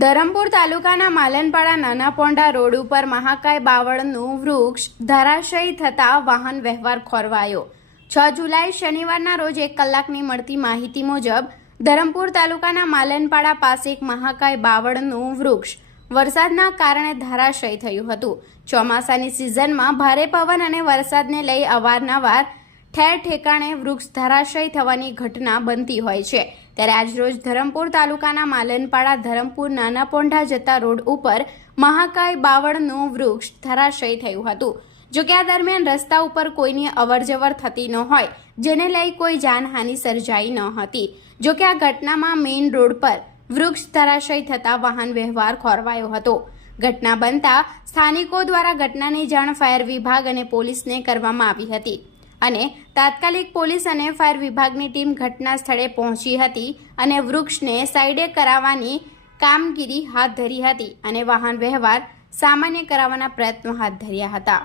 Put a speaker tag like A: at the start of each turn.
A: ધરમપુર તાલુકાના માલનપાડા નાના પોંડા રોડ ઉપર મહાકાય બાવળનું વૃક્ષ ધરાશયી થતાં વાહન વ્યવહાર ખોરવાયો. છ જુલાઈ શનિવારના રોજ એક કલાકની મળતી માહિતી મુજબ ધરમપુર તાલુકાના માલનપાડા પાસે એક મહાકાય બાવળનું વૃક્ષ વરસાદના કારણે ધરાશય થયું હતું. ચોમાસાની સિઝનમાં ભારે પવન અને વરસાદને લઈ અવારનવાર ઠેર ઠેકાણે વૃક્ષ ધરાશય થવાની ઘટના બનતી હોય છે. ત્યારે આજરોજ ધરમપુર તાલુકાના માલનપાડા ધરમપુર નાના પોંઢા જતા રોડ ઉપર મહાકાય બાવળનું વૃક્ષ ધરાશય થયું હતું. જો કે આ દરમિયાન રસ્તા ઉપર કોઈની અવરજવર થતી ન હોય, જેને લઈ કોઈ જાનહાનિ સર્જાઈ ન હતી. જો કે આ ઘટનામાં મેઇન રોડ પર વૃક્ષ ધરાશય થતા વાહન વ્યવહાર ખોરવાયો હતો. ઘટના બનતા સ્થાનિકો દ્વારા ઘટનાની જાણ ફાયર વિભાગ અને પોલીસને કરવામાં આવી હતી. અને તાત્કાલિક પોલીસ અને ફાયર વિભાગની ટીમ ઘટના સ્થળે પહોંચી હતી અને વૃક્ષને સાઈડે કરાવવાની કામગીરી હાથ ધરી હતી અને વાહન વ્યવહાર સામાન્ય કરાવવાના પ્રયત્નો હાથ ધર્યા હતા.